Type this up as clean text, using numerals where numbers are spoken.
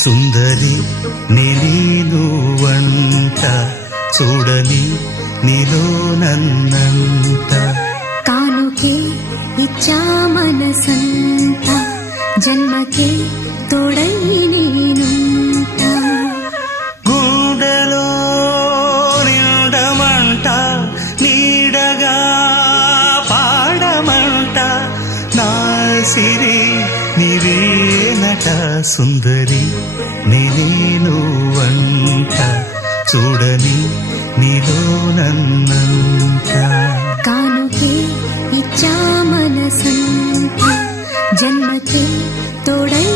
సుందరి నేను వంట చూడని నీలో నన్నంత కానుకే ఇచ్చా మనసంత జన్మకే తోడై నేనుంట గుండెలో నిండమంట నీడగా పాడమంట నా సిరి నీవేనట సుందరి నేను వంట చూడని నీలో నన్నంత కానుకే ఇచ్చా మనసంత జన్మకే తోడై